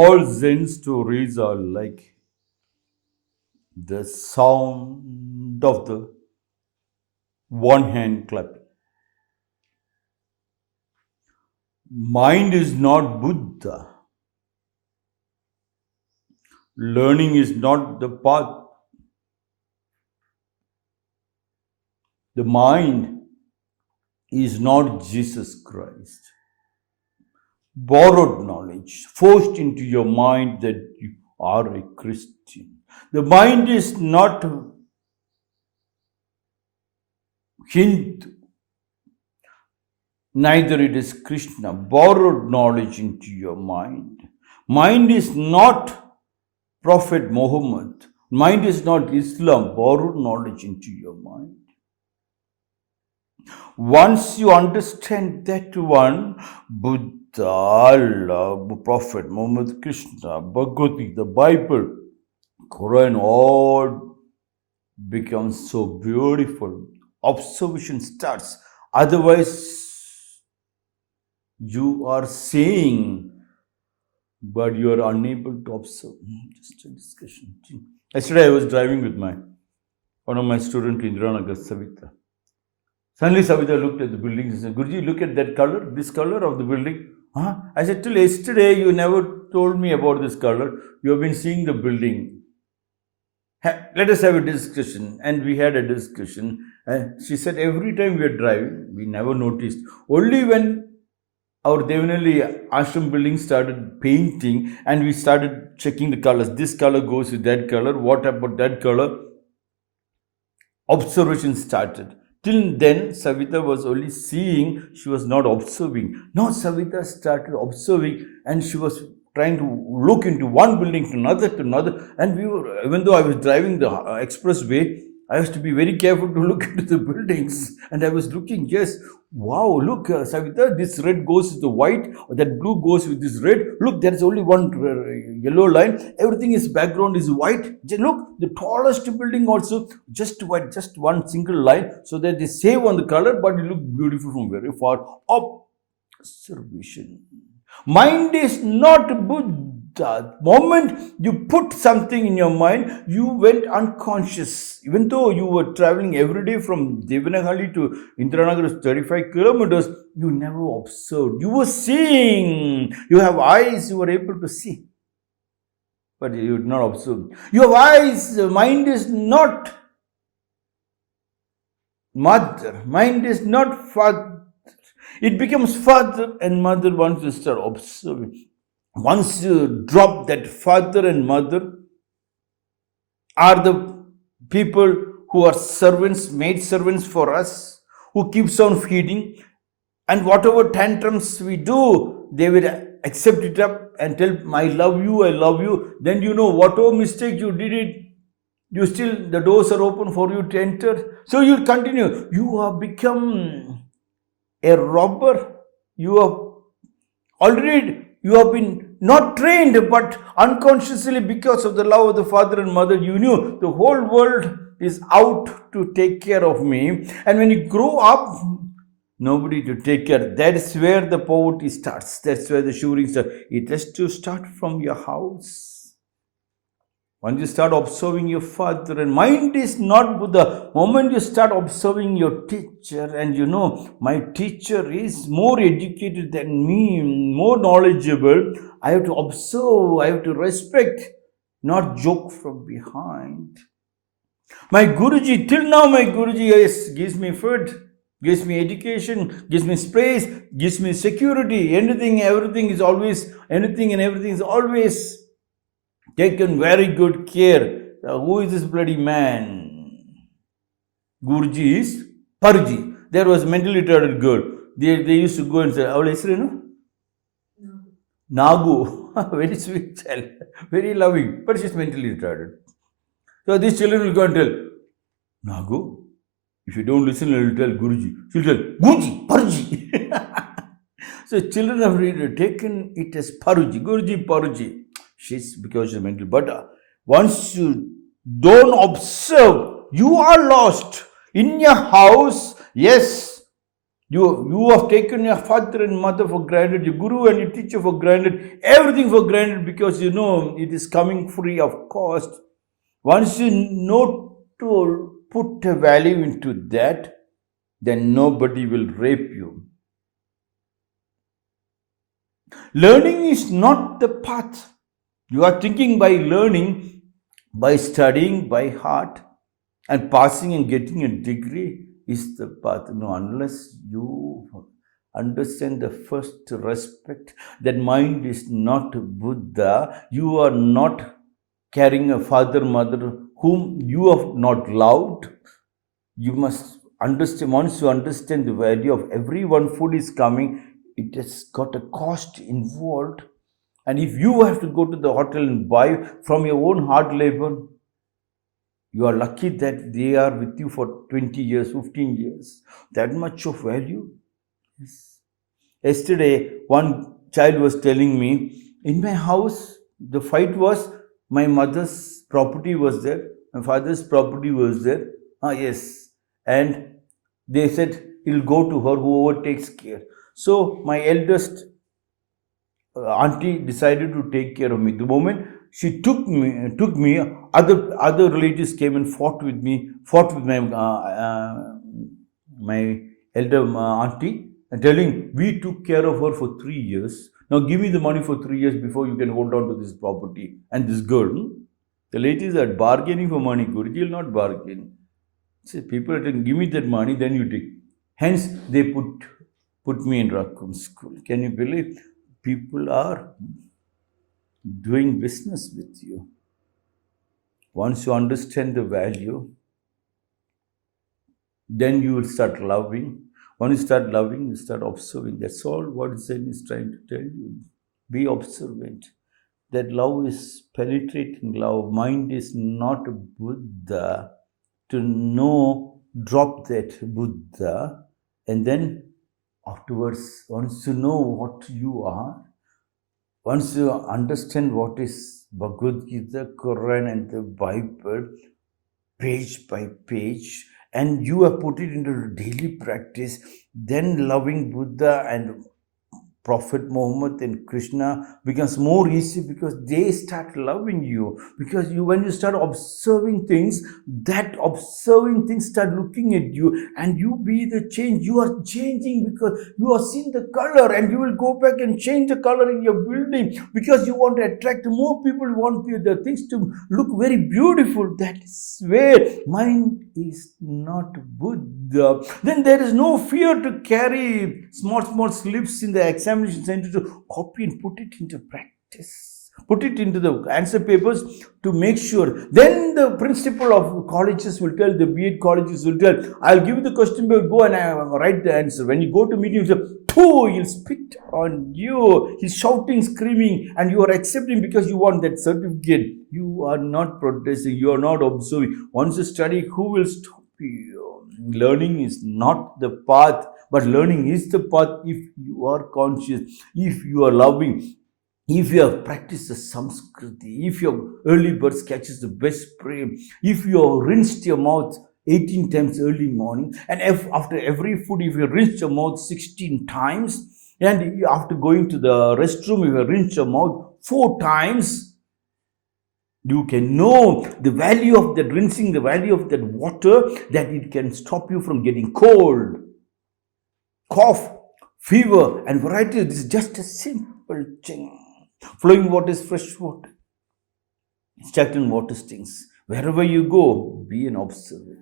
All Zen stories are like the sound of the one hand clapping. Mind is not Buddha. Learning is not the path. The mind is not Jesus Christ. Borrowed knowledge forced into your mind that you are a Christian. The mind is not Hindu, neither it is Krishna. Borrowed knowledge into your mind. Mind is not Prophet Muhammad. Mind is not Islam. Borrowed knowledge into your mind. Once you understand that one, Buddha, Allah, Prophet Muhammad, Krishna, Bhagavad Gita, the Bible, Quran, all becomes so beautiful. Observation starts. Otherwise, you are seeing, but you are unable to observe. Just a discussion. Yesterday, I was driving with one of my students, Indranagar, Savita. Suddenly, Savita looked at the buildings and said, Guruji, look at that color, this color of the building. Huh? I said, till yesterday, you never told me about this color. You have been seeing the building. Let us have a discussion. And we had a discussion. She said, every time we are driving, we never noticed. Only when our Devanali ashram building started painting and we started checking the colors. This color goes with that color. What about that color? Observation started. Till then, Savita was only seeing, she was not observing. Now Savita started observing and she was trying to look into one building to another. And we were, even though I was driving the expressway, I have to be very careful to look into the buildings. And I was looking, yes, wow, look, Savita, this red goes with the white, or that blue goes with this red. Look, there is only one yellow line. Everything is background is white. Look, the tallest building also, just white, just one single line, so that they save on the color, but it looks beautiful from very far. Observation. Mind is not Buddha. The moment you put something in your mind, you went unconscious. Even though you were traveling every day from Devanahalli to Indranagar, 35 kilometers, you never observed. You were seeing. You have eyes, you were able to see. But you did not observe. You have eyes, mind is not mother. Mind is not father. It becomes father and mother once you start observing. Once you drop that father and mother are the people who are servants, maid servants for us, who keeps on feeding, and whatever tantrums we do, they will accept it up and tell, I love you. Then you know whatever mistake you did it, you still, the doors are open for you to enter. So you'll continue. You have become a robber. You have been not trained, but unconsciously, because of the love of the father and mother, you knew the whole world is out to take care of me. And when you grow up, nobody to take care. That is where the poverty starts. That's where the shivering starts. It has to start from your house. Once you start observing your father, and mind is not Buddha. The moment you start observing your teacher, and you know, my teacher is more educated than me, more knowledgeable, I have to observe, I have to respect, not joke from behind. My Guruji, till now my Guruji gives me food, gives me education, gives me space, gives me security. Anything and everything is always taken very good care. Who is this bloody man? Guruji is Parji. There was a mentally retarded girl. They used to go and say, Nagu. Very sweet child. Very loving. But she's mentally retarded. So these children will go and tell, Nagu, if you don't listen, I will tell Guruji. She'll tell, Guruji, Parji. So children have taken it as Paruji. Guruji, Paruji. Because she's mental. But once you don't observe, you are lost. In your house, yes, You have taken your father and mother for granted, your guru and your teacher for granted, everything for granted because you know it is coming free of cost. Once you know to put a value into that, then nobody will rape you. Learning is not the path. You are thinking by learning, by studying by heart, and passing and getting a degree is the path. No, unless you understand the first respect, that mind is not Buddha, you are not carrying a father, mother whom you have not loved. You must understand, once you understand the value of every one food is coming, it has got a cost involved. And if you have to go to the hotel and buy from your own hard labor, you are lucky that they are with you for 20 years, 15 years. That much of value. Yes. Yesterday, one child was telling me, in my house, the fight was my mother's property was there, my father's property was there. Ah, yes. And they said, he'll go to her, whoever takes care. So my eldest auntie decided to take care of me. The moment she took me, other relatives came and fought with me, fought with my elder auntie, and telling we took care of her for 3 years. Now give me the money for 3 years before you can hold on to this property. And this girl, the ladies are bargaining for money. Guruji will not bargain. See, people are telling, give me that money, then you take. Hence, they put me in Rakum school. Can you believe? People are doing business with you. Once you understand the value, then you will start loving. When you start loving, you start observing. That's all what Zen is trying to tell you. Be observant. That love is penetrating love. Mind is not Buddha. To know, drop that Buddha, and then afterwards, once you know what you are, once you understand what is Bhagavad Gita, Quran, and the Bible, page by page, and you have put it into daily practice, then loving Buddha and Prophet Muhammad and Krishna becomes more easy because they start loving you. Because when you start observing things, that observing things start looking at you, and you be the change. You are changing because you are seeing the color, and you will go back and change the color in your building because you want to attract more people. You want the things to look very beautiful. That is where mind is not Buddha. Then there is no fear to carry small slips in the examination center to copy and put it into practice, put it into the answer papers to make sure. Then the principal of colleges will tell, the B.Ed colleges will tell, I'll give you the question paper, go and write the answer. When you go to meet him, he'll spit on you. He's shouting, screaming, and you are accepting because you want that certificate. You are not protesting, you are not observing. Once you study, who will stop you? Learning is not the path, but learning is the path if you are conscious, if you are loving, if you have practiced the Samskriti, if your early bird catches the best prey, if you have rinsed your mouth 18 times early morning, and if after every food, if you rinse your mouth 16 times, and after going to the restroom, if you rinse your mouth 4 times, you can know the value of that rinsing, the value of that water, that it can stop you from getting cold, cough, fever, and variety. This is just a simple thing. Flowing water is fresh water. Stagnant water stinks. Wherever you go, be an observer.